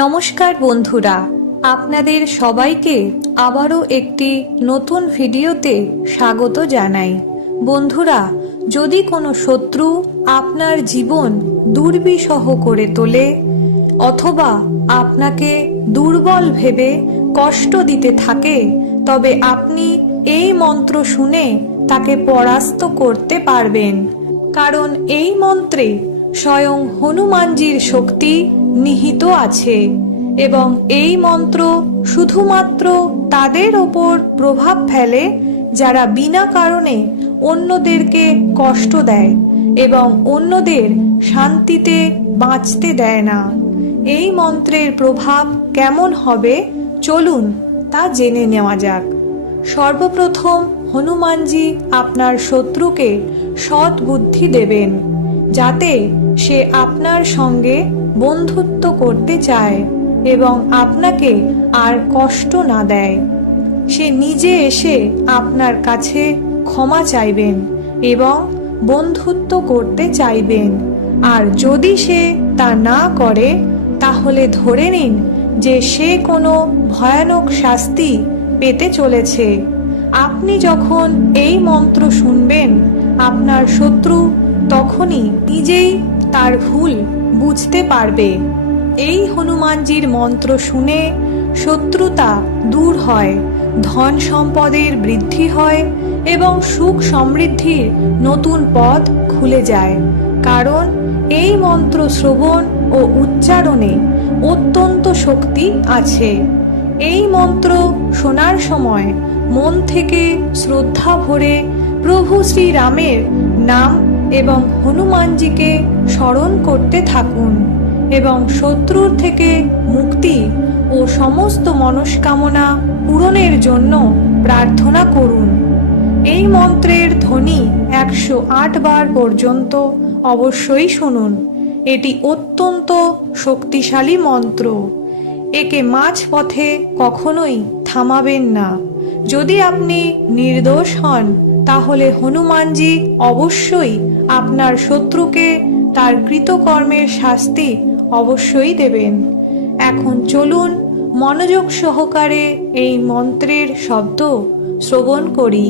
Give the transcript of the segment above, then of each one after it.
নমস্কার বন্ধুরা, আপনাদের সবাইকে আবারও একটি নতুন ভিডিওতে স্বাগত জানাই। বন্ধুরা, যদি কোনো শত্রু আপনার জীবন দুর্বিষহ করে তোলে অথবা আপনাকে দুর্বল ভেবে কষ্ট দিতে থাকে, তবে আপনি এই মন্ত্র শুনে তাকে পরাস্ত করতে পারবেন। কারণ এই মন্ত্রে স্বয়ং হনুমানজির শক্তি নিহিত আছে এবং এই মন্ত্র শুধুমাত্র তাদের ওপর প্রভাব ফেলে যারা বিনা কারণে অন্যদেরকে কষ্ট দেয় এবং অন্যদের শান্তিতে বাঁচতে দেয় না। এই মন্ত্রের প্রভাব কেমন হবে চলুন তা জেনে নেওয়া যাক। সর্বপ্রথম হনুমানজি আপনার শত্রুকে সৎ বুদ্ধি দেবেন, যাতে সে আপনার সঙ্গে বন্ধুত্ব করতে চায় এবং আপনাকে আর কষ্ট না দেয়। সে নিজে এসে আপনার কাছে ক্ষমা চাইবেন এবং বন্ধুত্ব করতে চাইবেন। আর যদি সে তা না করে, তাহলে ধরে নিন যে সে কোনো ভয়ানক শাস্তি পেতে চলেছে। আপনি যখন এই মন্ত্র শুনবেন, আপনার শত্রু তখনই নিজেই তার ভুল বুঝতে পারবে। এই হনুমানজির মন্ত্র শুনে শত্রুতা দূর হয়, ধন সম্পদের বৃদ্ধি হয় এবং সুখ সমৃদ্ধির নতুন পথ খুলে যায়। কারণ এই মন্ত্র শ্রবণ ও উচ্চারণে অত্যন্ত শক্তি আছে। এই মন্ত্র শোনার সময় মন থেকে শ্রদ্ধা ভরে প্রভু শ্রীরামের নাম এবং হনুমানজিকে স্মরণ করতে থাকুন এবং শত্রুর থেকে মুক্তি ও সমস্ত মনস্কামনা পূরণের জন্য প্রার্থনা করুন। এই মন্ত্রের ধ্বনি 108 বার পর্যন্ত অবশ্যই শুনুন। এটি অত্যন্ত শক্তিশালী মন্ত্র। একে মাঝপথে কখনোই থামাবেন না। যদি আপনি নির্দোষ হন, তাহলে হনুমানজি অবশ্যই আপনার শত্রুকে তার কৃতকর্মের শাস্তি অবশ্যই দেবেন। এখন চলুন মনোযোগ সহকারে এই মন্ত্রের শব্দ শ্রবণ করি।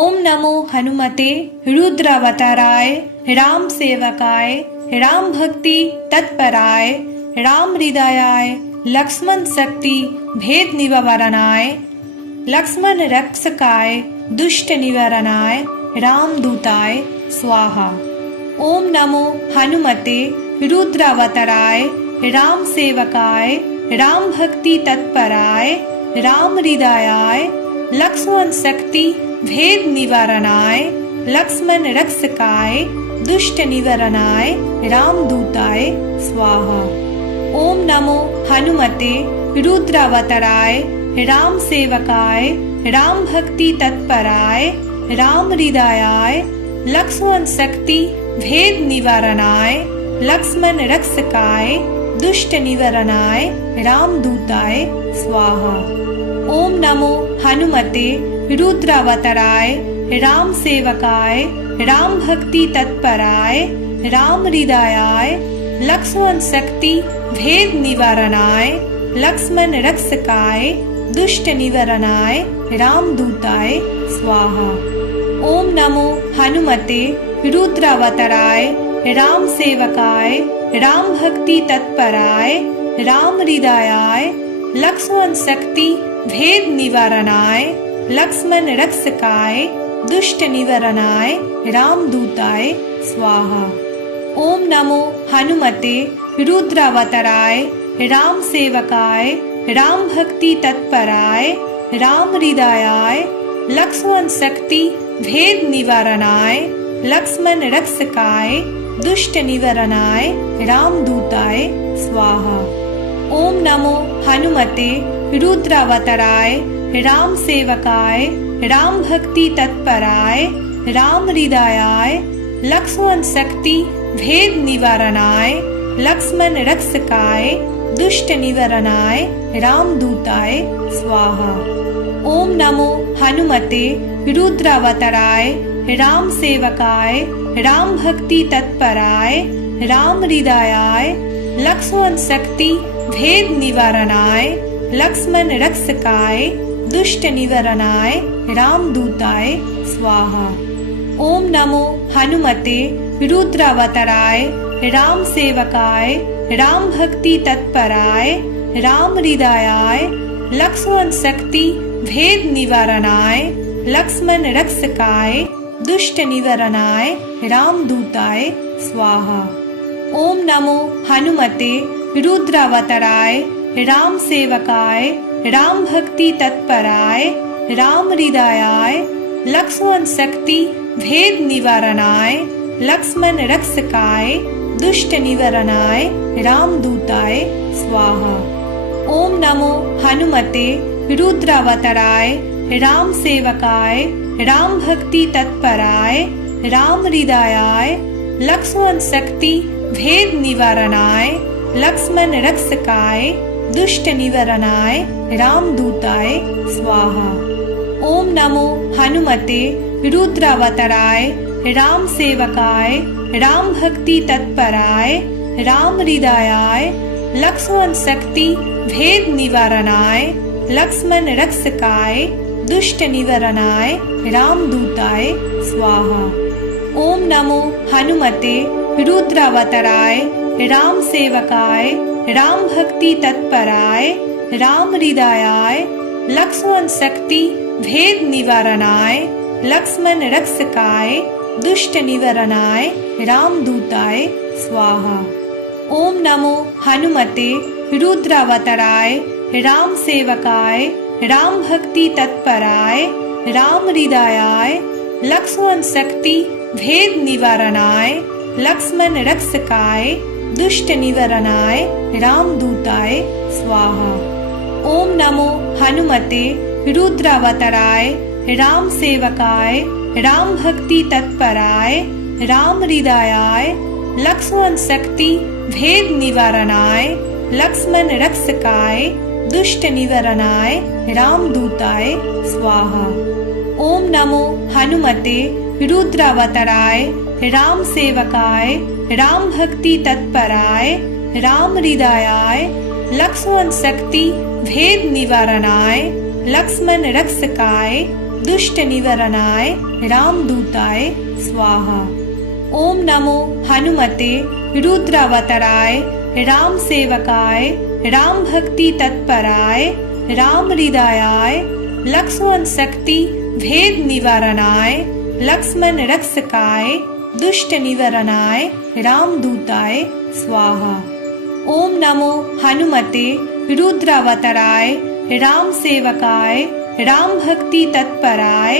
ওম নমো হনুমতে রুদ্রাবতারায় রাম সেবকায় राम भक्ति तत्पराय राम हृदयाय लक्ष्मण शक्ति भेद निवारणाय लक्ष्मण रक्षकाय दुष्ट निवारणाय राम दूताय स्वाहा। ओम नमो हनुमते रुद्रावताराय राम सेवकाय राम भक्ति तत्पराय राम हृदयाय लक्ष्मण शक्ति भेद निवारणाय लक्ष्मण रक्षकाय दुष्ट निवारणाय राम दूताय स्वाहा। ओम नमो हनुमते रुद्रावताराय राम सेवकाय राम भक्ति तत्पराय राम हृदयाय लक्ष्मण शक्ति भेद निवारणाय लक्ष्मण रक्षकाय दुष्ट निवारणाय राम दूताय स्वाहा। ओम नमो हनुमते रुद्रावताराय राम सेवकाय राम भक्ति तत्पराय राम हृदयाय लक्ष्मण शक्ति भेद निवारणाय लक्ष्मण रक्षकाय दुष्ट निवारणाय राम दूताय स्वाहा। ओम नमो हनुमते रुद्रावताराय राम सेवकाय राम भक्ति तत्पराय राम हृदयाय लक्ष्मण शक्ति भेद निवारणाय लक्ष्मण रक्षकाय दुष्ट निवारणाय राम दूताय स्वाहा। ओम नमो हनुमते रुद्रावताराय राम सेवकाय राम भक्ति तत्पराय राम हृदयाय लक्ष्मण शक्ति भेद निवारणाय लक्ष्मण रक्षकाय दुष्ट निवारणाय राम दूताय स्वाहा। ओम नमो हनुमते रुद्रावताराय राम सेवकाय राम भक्ति तत्पराय राम हृदयाय लक्ष्मण शक्ति भेद निवारणाय लक्ष्मण रक्षकाय दुष्ट निवारणाय राम दूताय स्वाहा। ओम नमो हनुमते रुद्रावताराय राम सेवकाय राम भक्ति तत्पराय राम हृदयाय लक्ष्मण शक्ति भेद निवारणाय लक्ष्मण रक्षकाय दुष्ट निवारणाय रामदूताय स्वाहा। ओम नमो हनुमते रुद्रावताराय राम सेवकाय राम भक्ति तत्पराय राम हृदयाय लक्ष्मण शक्ति भेद निवारणाय लक्ष्मण रक्षकाय दुष्ट निवारणाय रामदूताय स्वाहा। ओम नमो हनुमते रुद्रावताराय राम सेवकाय राम भक्ति तत्पराय राम हृदयाय लक्ष्मण शक्ति भेद निवारणाय लक्ष्मण रक्षकाय दुष्ट निवारणाय रामदूताय स्वाहा। ओम नमो हनुमते रुद्रावताराय राम सेवकाय राम भक्ति तत्पराय राम हृदयाय लक्ष्मण शक्ति भेद निवारणाय लक्ष्मण रक्षकाय दुष्ट निवारणाय रामदूताय स्वाहा। ओम नमो हनुमते रुद्रावताराय राम सेवकाय राम भक्ति तत्पराय राम हृदयाय लक्ष्मण शक्ति भेद निवारणाय लक्ष्मण रक्षकाय दुष्ट निवारणाय रामदूताय स्वाहा। ओम नमो हनुमते रुद्रावताराय राम सेवकाय राम भक्ति तत्पराय राम हृदयाय लक्ष्मण शक्ति भेद निवारणाय लक्ष्मण रक्षकाय दुष्ट निवारणाय रामदूताय स्वाहा। ओम नमो हनुमते रुद्रावताराय राम सेवकाय राम भक्ति तत्पराय राम हृदयाय लक्ष्मण शक्ति भेद निवारणाय लक्ष्मण रक्षकाय दुष्ट निवारणाय रामदूताय स्वाहा। ओम नमो हनुमते रुद्रावताराय राम सेवकाय राम भक्ति तत्पराय राम हृदयाय लक्ष्मण शक्ति भेद निवारणाय लक्ष्मण रक्षकाय दुष्ट निवारणाय रामदूताय स्वाहा। ओम नमो हनुमते रुद्रावताराय राम सेवकाय राम भक्ति तत्पराय राम हृदयाय लक्ष्मण शक्ति भेद निवारणाय लक्ष्मण रक्षकाय दुष्ट निवारणाय रामदूताय स्वाहा। ओम नमो हनुमते रुद्रावताराय राम सेवकाय राम भक्ति तत्पराय राम हृदयाय लक्ष्मण शक्ति भेद निवारणाय लक्ष्मण रक्षकाय दुष्ट निवारणाय रामदूताय स्वाहा। ओम नमो हनुमते रुद्रावताराय राम सेवकाय राम भक्ति तत्पराय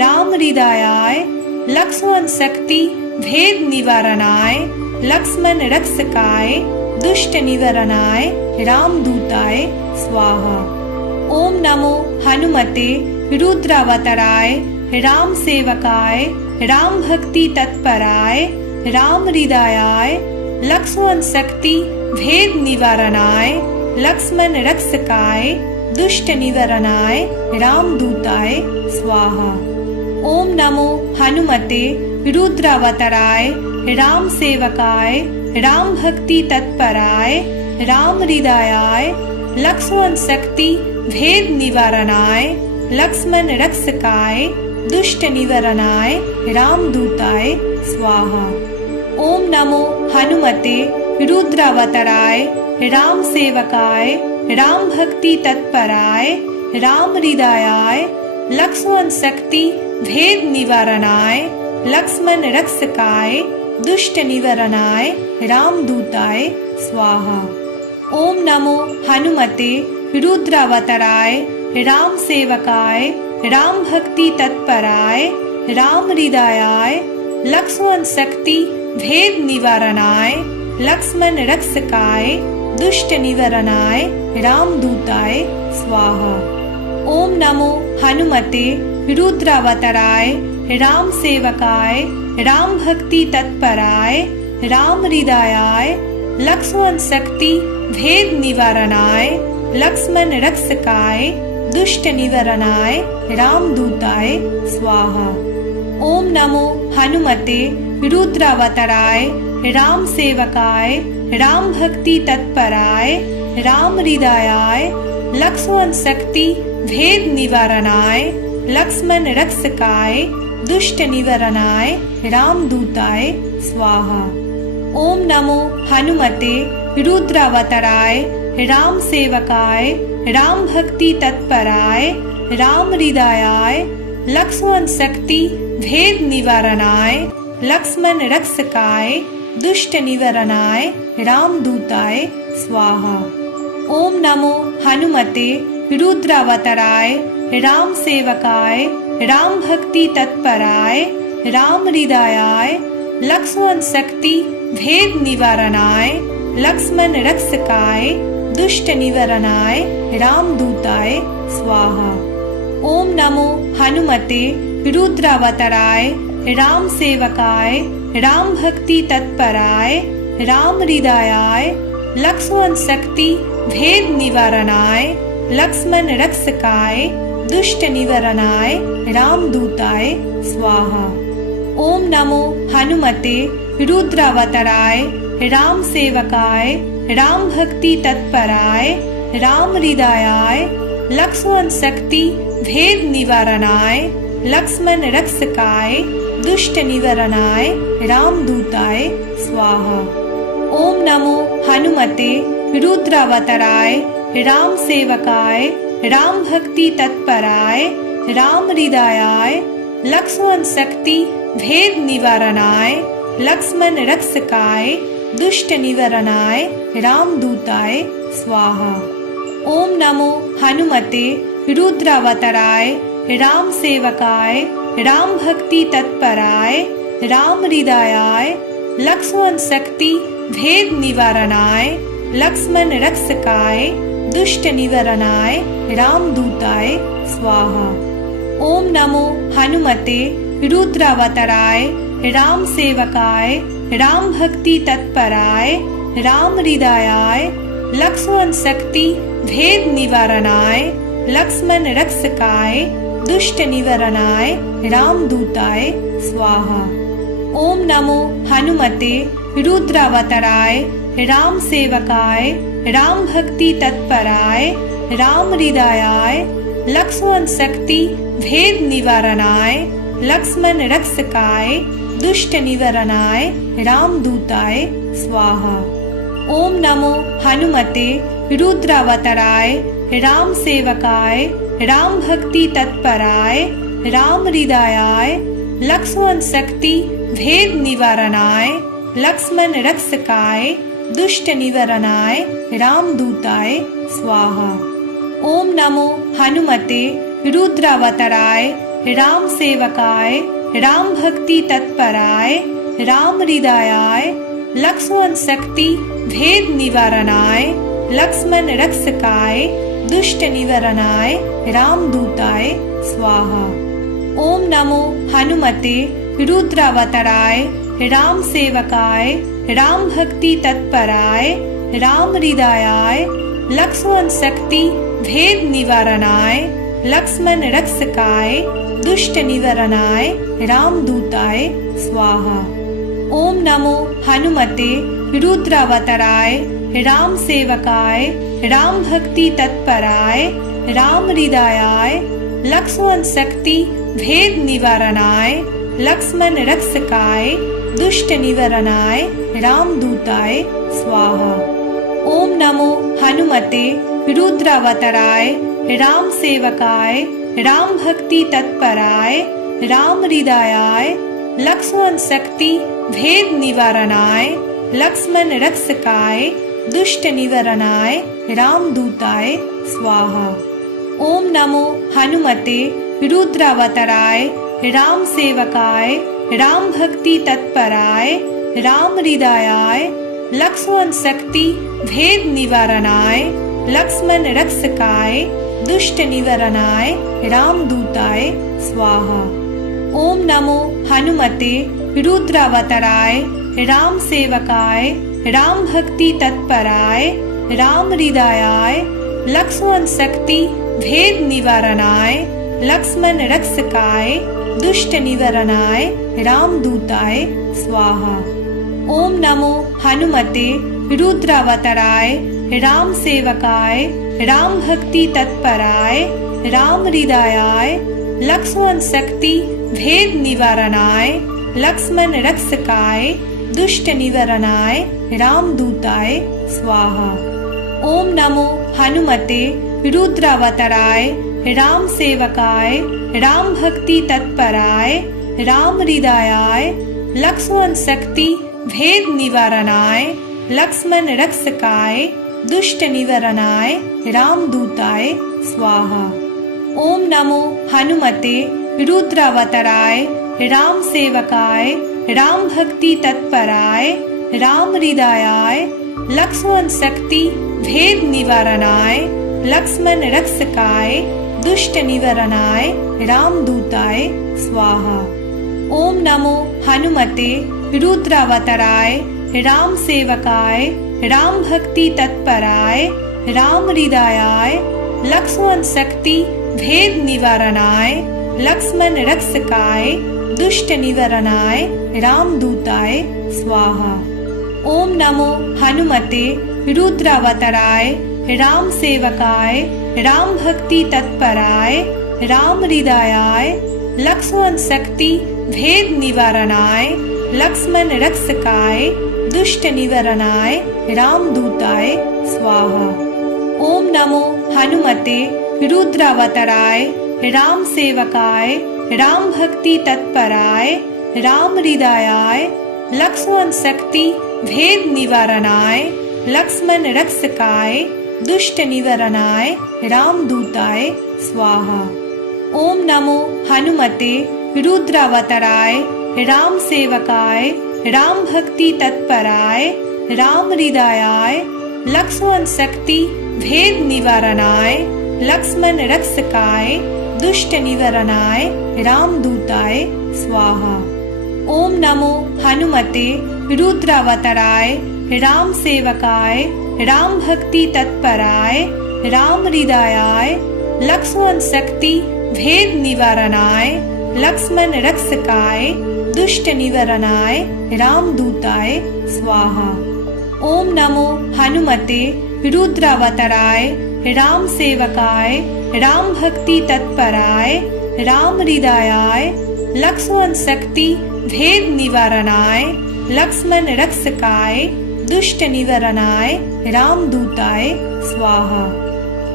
राम हृदयाय लक्ष्मण शक्ति भेद निवारणाय लक्ष्मण रक्षकाय दुष्ट निवारणाय रामदूताय स्वाहा। ओम नमो हनुमते रुद्रावताराय राम सेवकाय राम भक्ति तत्पराय राम हृदयाय लक्ष्मण शक्ति भेद निवारणाय लक्ष्मण रक्षकाय दुष्ट निवारणाय रामदूताय स्वाहा। ओम नमो हनुमते रुद्रावताराय राम सेवकाय राम भक्ति तत्पराय राम हृदयाय लक्ष्मण शक्ति भेद निवारणाय लक्ष्मण रक्षकाय दुष्ट निवारणाय रामदूताय स्वाहा। ओम नमो हनुमते रुद्रावताराय राम सेवकाय राम भक्ति तत्पराय राम हृदयाय लक्ष्मण शक्ति भेद निवारणाय लक्ष्मण रक्षकाय दुष्ट निवारणाय रामदूताय स्वाहा। ओम नमो हनुमते रुद्रावताराय राम सेवकाय राम भक्ति तत्पराय राम हृदयाय लक्ष्मण शक्ति भेद निवारणाय लक्ष्मण रक्षकाय दुष्ट निवारणाय रामदूताय स्वाहा। ओम नमो हनुमते रुद्रावताराय राम सेवकाय राम भक्ति तत्पराय राम हृदयाय लक्ष्मण शक्ति भेद निवारणाय लक्ष्मण रक्षकाय दुष्ट निवारणाय रामदूताय स्वाहा। ओम नमो हनुमते रुद्रावताराय राम सेवकाय राम भक्ति तत्पराय राम हृदयाय लक्ष्मण शक्ति भेद निवारणाय लक्ष्मण रक्षकाय दुष्ट निवारणाय रामदूताय स्वाहा। ओम नमो हनुमते रुद्रावताराय राम सेवकाय राम भक्ति तत्पराय राम हृदयाय लक्ष्मण शक्ति भेद निवारणाय लक्ष्मण रक्षकाय दुष्ट निवारणाय रामदूताय स्वाहा। ओम नमो हनुमते रुद्रावताराय राम सेवकाय राम भक्ति तत्पराय राम हृदयाय लक्ष्मण शक्ति भेद निवारणाय लक्ष्मण रक्षकाय दुष्ट निवारणाय रामदूताय स्वाहा। ओम नमो हनुमते रुद्रावताराय राम सेवकाय राम भक्ति तत्पराय राम हृदयाय लक्ष्मण शक्ति भेद निवारणाय लक्ष्मण रक्षकाय दुष्ट निवारणाय रामदूताय स्वाहा। ओम नमो हनुमते रुद्रावताराय राम सेवकाय राम भक्ति तत्पराय राम हृदयाय लक्ष्मण शक्ति भेद निवारणाय लक्ष्मण रक्षकाय दुष्ट निवारणाय रामदूताय स्वाहा। ओम नमो हनुमते रुद्रावताराय राम सेवकाय राम भक्ति तत्पराय राम हृदयाय लक्ष्मण शक्ति भेद निवारणाय लक्ष्मण रक्षकाय दुष्ट निवारणाय रामदूताय स्वाहा। ओम नमो हनुमते रुद्रावताराय राम सेवकाय राम भक्ति तत्पराय राम हृदयाय लक्ष्मण शक्ति भेद निवारणाय लक्ष्मण रक्षकाय दुष्ट निवारणाय रामदूताय स्वाहा। ओम नमो हनुमते रुद्रावताराय राम सेवकाय राम भक्ति तत्पराय राम हृदयाय लक्ष्मण शक्ति भेद निवारणाय लक्ष्मण रक्षकाय दुष्ट निवारणाय रामदूताय स्वाहा। ओम नमो हनुमते रुद्रावताराय राम सेवकाय राम भक्ति तत्पराय राम हृदयाय लक्ष्मण शक्ति भेद निवारणाय लक्ष्मण रक्षकाय दुष्ट निवारणाय रामदूताय स्वाहा। ओम नमो हनुमते रुद्रावताराय राम सेवकाय राम भक्ति तत्पराय राम हृदयाय लक्ष्मण शक्ति भेद निवारणाय लक्ष्मण रक्षकाय दुष्ट निवारणाय रामदूताय स्वाहा। ओम नमो हनुमते रुद्रावताराय राम सेवकाय राम भक्ति तत्पराय राम हृदयाय लक्ष्मण शक्ति भेद निवारणाय लक्ष्मण रक्षकाय दुष्ट निवारणाय रामदूताय स्वाहा। ओम नमो हनुमते रुद्रावताराय राम सेवकाय राम भक्ति तत्पराय राम हृदयाय लक्ष्मण शक्ति भेद निवारणाय लक्ष्मण रक्षकाय दुष्ट निवारणाय रामदूताय स्वाहा। ओम नमो हनुमते रुद्रावताराय राम सेवकाय राम भक्ति तत्पराय राम हृदयाय लक्ष्मण शक्ति भेद निवारणाय लक्ष्मण रक्षकाय दुष्ट निवारणाय रामदूताय स्वाहा। ओम नमो हनुमते रुद्रावताराय राम सेवकाय राम भक्ति तत्पराय राम हृदयाय लक्ष्मण शक्ति भेद निवारणाय लक्ष्मण रक्षकाय दुष्ट निवारणाय रामदूताय स्वाहा। ओम नमो हनुमते रुद्रावताराय राम सेवकाय राम भक्ति तत्पराय राम हृदयाय लक्ष्मण शक्ति भेद निवारणाय लक्ष्मण रक्षकाय दुष्ट निवारणाय रामदूताय स्वाहा। ओम नमो हनुमते रुद्रावताराय राम सेवकाय राम भक्ति तत्पराय राम हृदयाय लक्ष्मण शक्ति भेद निवारणाय लक्ष्मण रक्षकाय दुष्ट निवारणाय रामदूताय स्वाहा। ओम नमो हनुमते रुद्रावताराय राम सेवकाय राम भक्ति तत्पराय राम हृदयाय लक्ष्मण शक्ति भेद निवारणाय लक्ष्मण रक्षकाय दुष्ट निवारणाय रामदूताय स्वाहा। ओम नमो हनुमते रुद्रावताराय राम सेवकाय राम भक्ति तत्पराय राम हृदयाय लक्ष्मण शक्ति भेद निवारणाय लक्ष्मण रक्षकाय दुष्ट निवारणाय रामदूताय स्वाहा। ओम नमो हनुमते रुद्रावताराय राम सेवकाय राम भक्ति तत्पराय राम हृदयाय लक्ष्मण शक्ति भेद निवारणाय लक्ष्मण रक्षकाय दुष्ट निवारणाय रामदूताय स्वाहा। ओम नमो हनुमते रुद्रावताराय राम सेवकाय राम भक्ति तत्पराय राम हृदयाय लक्ष्मण शक्ति भेद निवारणाय लक्ष्मण रक्षकाय दुष्ट निवारणाय रामदूताय स्वाहा। ओम नमो हनुमते रुद्रावताराय राम सेवकाय राम भक्ति तत्पराय राम हृदयाय लक्ष्मण शक्ति भेद निवारणाय लक्ष्मण रक्षकाय दुष्ट निवारणाय रामदूताय स्वाहा। ओम नमो हनुमते रुद्रावताराय राम सेवकाय राम भक्ति तत्पराय राम हृदयाय लक्ष्मण शक्ति भेद निवारणाय लक्ष्मण रक्षकाय दुष्ट निवारणाय रामदूताय स्वाहा। ओम नमो हनुमते रुद्रावताराय राम सेवकाय राम भक्ति तत्पराय राम हृदयाय लक्ष्मण शक्ति भेद निवारणाय लक्ष्मण रक्षकाय दुष्ट निवारणाय रामदूताय स्वाहा। ओम नमो हनुमते रुद्रावताराय राम सेवकाय राम भक्ति तत्पराय राम हृदयाय लक्ष्मण शक्ति भेद निवारणाय लक्ष्मण रक्षकाय दुष्ट निवारणाय रामदूताय स्वाहा। ओम नमो हनुमते रुद्रावताराय राम सेवकाय राम भक्ति तत्पराय राम हृदयाय लक्ष्मण शक्ति भेद निवारणाय लक्ष्मण रक्षकाय दुष्ट निवारणाय रामदूताय स्वाहा।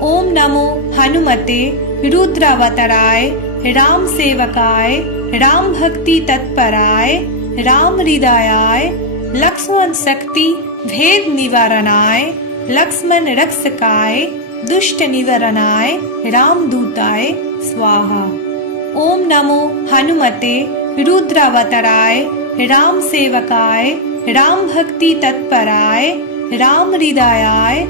ओम नमो हनुमते रुद्रावताराय राम सेवकाय राम भक्ति तत्पराय राम हृदयाय लक्ष्मण शक्ति भेद निवारणाय लक्ष्मण रक्षकाय दुष्ट निवारणाय रामदूताय स्वाहा। ओम नमो हनुमते रुद्रावताराय राम सेवकाय राम भक्ति तत्पराय राम हृदयाय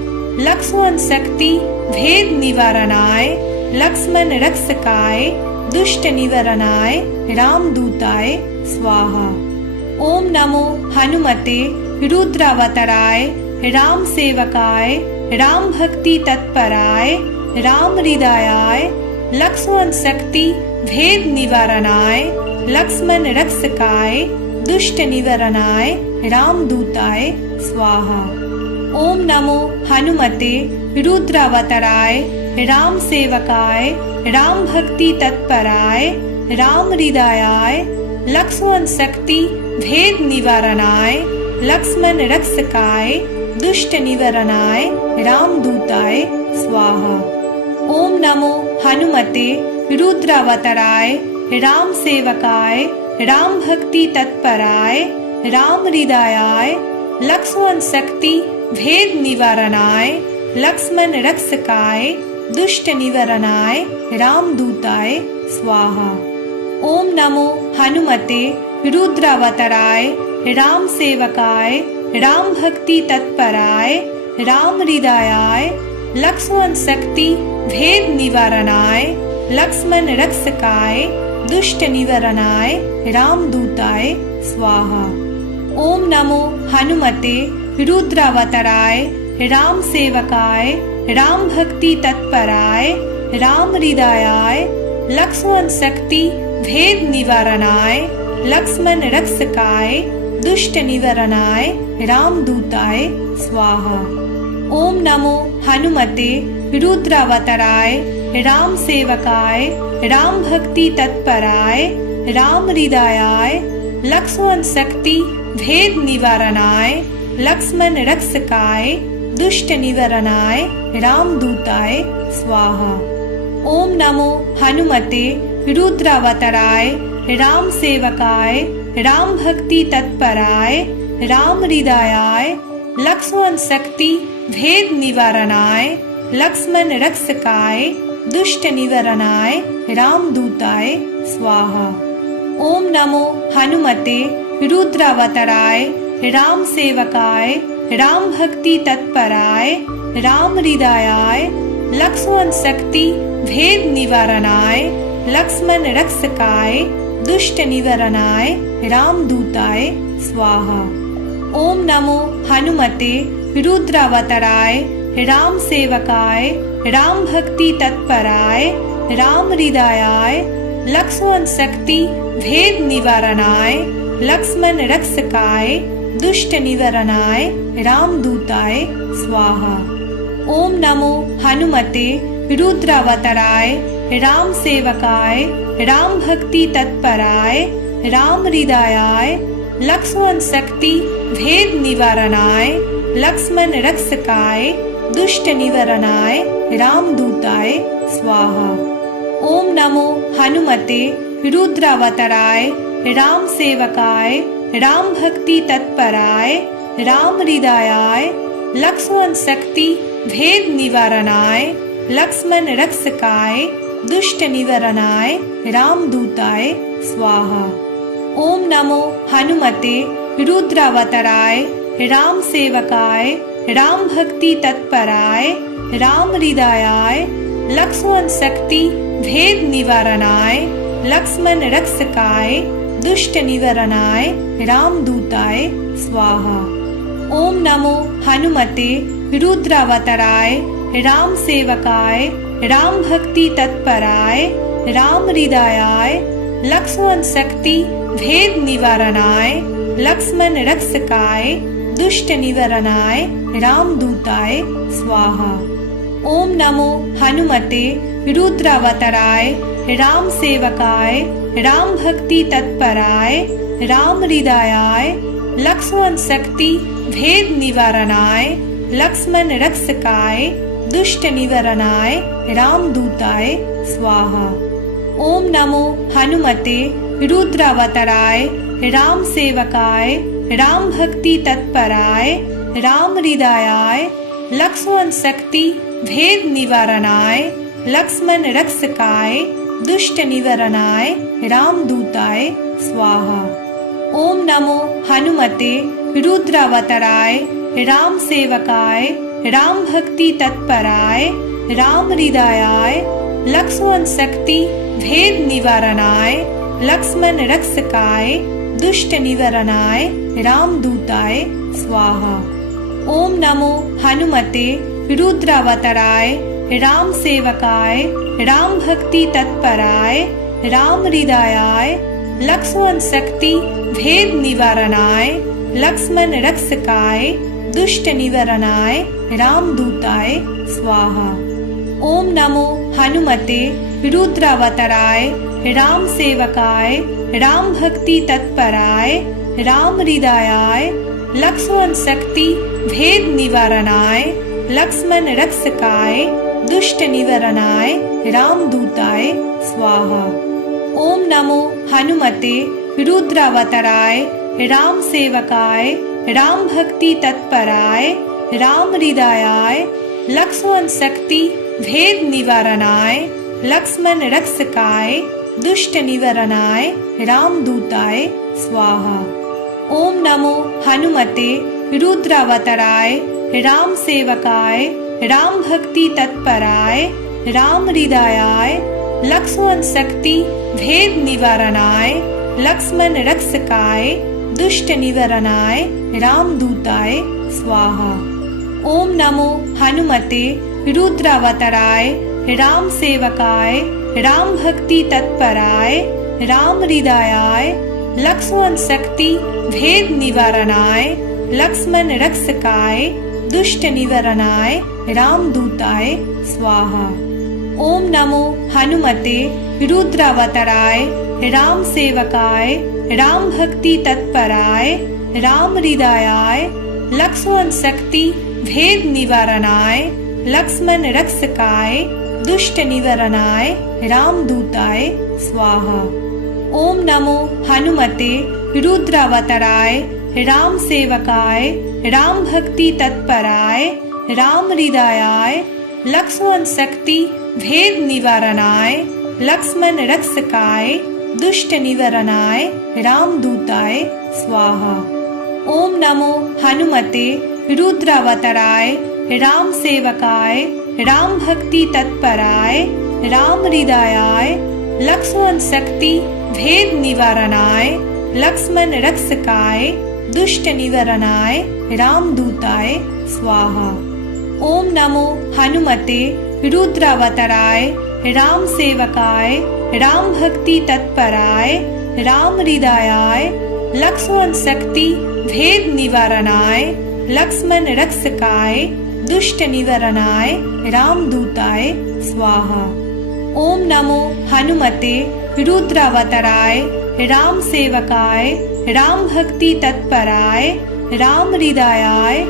लक्ष्मण शक्ति भेद निवारणाय लक्ष्मण रक्षकाय दुष्ट निवारणाय रामदूताय स्वाहा। ओम नमो हनुमते रुद्रावताराय राम सेवकाय राम भक्ति तत्पराय राम हृदयाय लक्ष्मण शक्ति भेद निवारणाय लक्ष्मण रक्षकाय दुष्ट निवारणाय रामदूताय स्वाहा। ओम नमो हनुमते रुद्रावताराय राम सेवकाय राम भक्ति तत्पराय राम हृदयाय लक्ष्मण शक्ति भेद निवारणाय लक्ष्मण रक्षकाय दुष्ट निवारणाय रामदूताय स्वाहा। ओम नमो हनुमते रुद्रावताराय राम सेवकाय राम भक्ति तत्पराय राम हृदयाय लक्ष्मण शक्ति भेद निवारणाय लक्ष्मण रक्षकाय दुष्ट निवारणाय रामदूताय स्वाहा। ओम नमो हनुमते रुद्रावताराय राम सेवकाय राम भक्ति तत्पराय राम हृदयाय लक्ष्मण शक्ति भेद निवारणाय लक्ष्मण रक्षकाय दुष्ट निवारणाय रामदूताय स्वाहा। ओम नमो हनुमते रुद्रावताराय राम सेवकाय राम भक्ति तत्पराय राम हृदयाय लक्ष्मण शक्ति भेद निवारणाय लक्ष्मण रक्षकाय दुष्ट निवारणाय रामदूताय स्वाहा। ओम नमो हनुमते रुद्रावताराय राम सेवकाय राम भक्ति तत्पराय राम हृदयाय लक्ष्मण शक्ति भेद निवारणाय लक्ष्मण रक्षकाय दुष्ट निवारणाय रामदूताय स्वाहा। ओम नमो हनुमते रुद्रावताराय राम सेवकाय राम भक्ति तत्पराय राम हृदयाय लक्ष्मण शक्ति भेद निवारणाय लक्ष्मण रक्षकाय दुष्ट निवारणाय रामदूताय स्वाहा। ओम नमो हनुमते रुद्रावताराय राम सेवकाय राम भक्ति तत्पराय राम हृदयाय लक्ष्मण शक्ति भेद निवारणाय लक्ष्मण रक्षकाय दुष्ट निवारणाय रामदूताय स्वाहा। ओम नमो हनुमते रुद्रावताराय राम सेवकाय राम भक्ति तत्पराय राम हृदयाय लक्ष्मण शक्ति भेद निवारणाय लक्ष्मण रक्षकाय दुष्ट निवारणाय रामदूताय स्वाहा। ओम नमो हनुमते रुद्रावताराय राम सेवकाय राम भक्ति तत्पराय राम हृदयाय लक्ष्मण शक्ति भेद निवारणाय लक्ष्मण रक्षकाय दुष्ट निवारणाय रामदूताय स्वाहा। ओम नमो हनुमते रुद्रावताराय राम सेवकाय राम भक्ति तत्पराय राम हृदयाय लक्ष्मण शक्ति भेद निवारणाय लक्ष्मण रक्षकाय दुष्ट निवारणाय रामदूताय स्वाहा। ओम नमो हनुमते रुद्रावताराय राम सेवकाय राम भक्ति तत्पराय राम हृदयाय लक्ष्मण शक्ति भेद निवारणाय लक्ष्मण रक्षकाय दुष्ट निवारणाय रामदूताय स्वाहा। ओम नमो हनुमते रुद्रावताराय राम सेवकाय राम भक्ति तत्पराय राम हृदयाय लक्ष्मण शक्ति भेद निवारणाय लक्ष्मण रक्षकाय दुष्ट निवारणाय रामदूताय स्वाहा। ओम नमो हनुमते रुद्रावताराय राम सेवकाय राम भक्ति तत्पराय राम हृदयाय लक्ष्मण शक्ति भेद निवारणाय लक्ष्मण रक्षकाय दुष्ट निवारणाय रामदूताय स्वाहा। ओम नमो हनुमते रुद्रावताराय राम सेवकाय राम भक्ति तत्पराय राम हृदयाय लक्ष्मण शक्ति भेद निवारणाय लक्ष्मण रक्षकाय दुष्ट निवारणाय रामदूताय स्वाहा। ओम नमो हनुमते रुद्रावताराय राम सेवकाय राम भक्ति तत्पराय राम हृदयाय लक्ष्मण शक्ति भेद निवारणाय लक्ष्मण रक्षकाय दुष्ट निवारणाय रामदूताय स्वाहा। ओम नमो हनुमते रुद्रावताराय राम सेवकाय राम भक्ति तत्पराय राम हृदयाय लक्ष्मण शक्ति भेद निवारणाय लक्ष्मण रक्षकाय दुष्ट निवारणाय रामदूताय स्वाहा। ओम नमो हनुमते रुद्रावताराय राम सेवकाय राम भक्ति तत्पराय राम हृदयाय लक्ष्मण शक्ति भेद निवारणाय लक्ष्मण रक्षकाय दुष्ट निवारणाय रामदूताय स्वाहा। ओम नमो हनुमते रुद्रावताराय राम सेवकाय राम भक्ति तत्पराय राम हृदयाय लक्ष्मण शक्ति भेद निवारणाय लक्ष्मण रक्षकाय दुष्ट निवारणाय रामदूताय स्वाहा। ओम नमो हनुमते रुद्रावताराय राम सेवकाय राम भक्ति तत्पराय राम हृदयाय लक्ष्मण शक्ति भेद निवारणाय लक्ष्मण रक्षकाय दुष्ट निवारणाय रामदूताय स्वाहा। ओम नमो हनुमते रुद्रावताराय राम सेवकाय राम भक्ति तत्पराय राम हृदयाय लक्ष्मण शक्ति भेद निवारणाय लक्ष्मण रक्षकाय दुष्ट निवारणाय रामदूताय स्वाहा। ओम नमो हनुमते रुद्रावताराय राम सेवकाय राम भक्ति तत्पराय राम हृदयाय लक्ष्मण शक्ति भेद निवारणाय लक्ष्मण रक्षकाय दुष्ट निवारणाय रामदूताय स्वाहा। ओम नमो हनुमते रुद्रावताराय राम सेवकाय राम भक्ति तत्पराय राम हृदयाय लक्ष्मण शक्ति भेद निवारणाय लक्ष्मण रक्षकाय दुष्ट निवारणाय रामदूताय स्वाहा। ओम नमो हनुमते रुद्रावताराय राम सेवकाय राम भक्ति तत्पराय राम हृदयाय लक्ष्मण शक्ति भेद निवारणाय लक्ष्मण रक्षकाय दुष्ट निवारणाय रामदूताय स्वाहा। ओम नमो हनुमते रुद्रावताराय राम सेवकाय राम भक्ति तत्पराय राम हृदयाय लक्ष्मण शक्ति भेद निवारणाय लक्ष्मण रक्षकाय दुष्ट निवारणाय रामदूताय स्वाहा। ओम नमो हनुमते रुद्रावताराय राम सेवकाय राम भक्ति तत्पराय राम हृदयाय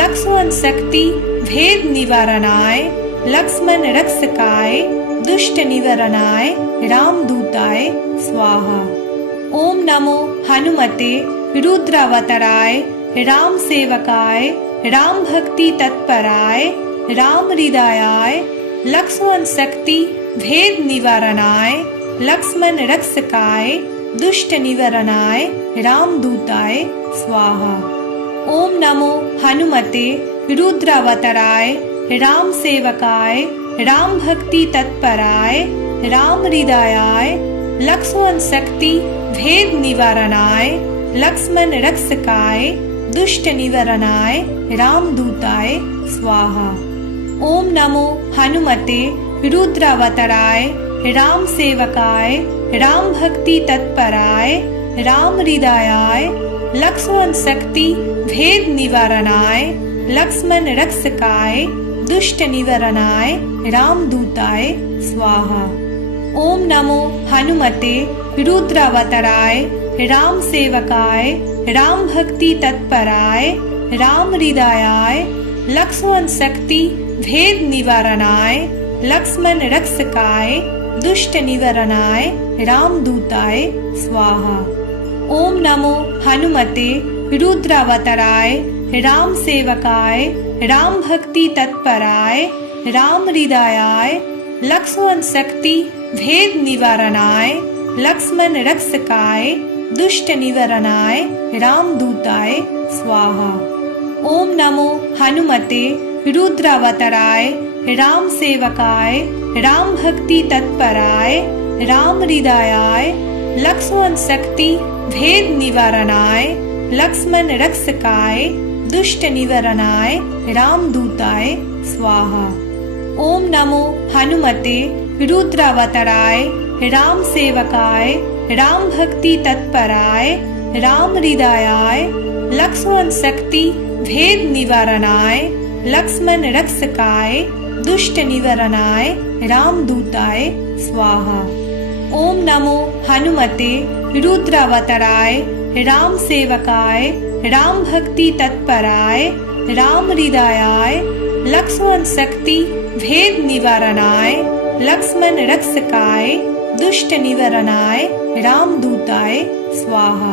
लक्ष्मण शक्ति भेद निवारणाय लक्ष्मण रक्षकाय दुष्ट निवारणाय रामदूताय स्वाहा। ओम नमो हनुमते रुद्रावताराय राम सेवकाय राम भक्ति तत्पराय राम हृदयाय लक्ष्मण शक्ति भेद निवारणाय लक्ष्मण रक्षकाय दुष्ट निवारणाय रामदूताय स्वाहा। ओम नमो हनुमते रुद्रावताराय राम सेवकाय राम भक्ति तत्पराय राम हृदयाय लक्ष्मण शक्ति भेद निवारणाय लक्ष्मण रक्षकाय दुष्ट निवारणाय रामदूताय स्वाहा। ओम नमो हनुमते रुद्रावताराय राम सेवकाय राम भक्ति तत्पराय राम हृदयाय लक्ष्मण शक्ति भेद निवारणाय लक्ष्मण रक्षकाय दुष्ट निवारणाय रामदूताय स्वाहा। ओम नमो हनुमते रुद्रावताराय राम सेवकाय राम भक्ति तत्पराय राम हृदयाय लक्ष्मण शक्ति भेद निवारणाय लक्ष्मण रक्षकाय दुष्ट निवारणाय रामदूताय स्वाहा। ओम नमो हनुमते रुद्रावताराय राम सेवकाय राम भक्ति तत्पराय राम हृदयाय लक्ष्मण शक्ति भेद निवारणाय लक्ष्मण रक्षकाय दुष्ट निवारणाय रामदूताय स्वाहा। ओम नमो हनुमते रुद्रावताराय राम सेवकाय राम भक्ति तत्पराय राम हृदयाय लक्ष्मण शक्ति भेद निवारणाय लक्ष्मण रक्षकाय दुष्ट निवारणाय रामदूताय स्वाहा। ओम नमो हनुमते रुद्रावताराय राम सेवकाय राम भक्ति तत्पराय राम हृदयाय लक्ष्मण शक्ति भेद निवारणाय लक्ष्मण रक्षकाय दुष्ट निवारणाय रामदूताय स्वाहा। ओम नमो हनुमते रुद्रावताराय राम सेवकाय राम भक्ति तत्पराय राम हृदयाय लक्ष्मण शक्ति भेद निवारणाय लक्ष्मण रक्षकाय दुष्ट निवारणाय रामदूताय स्वाहा।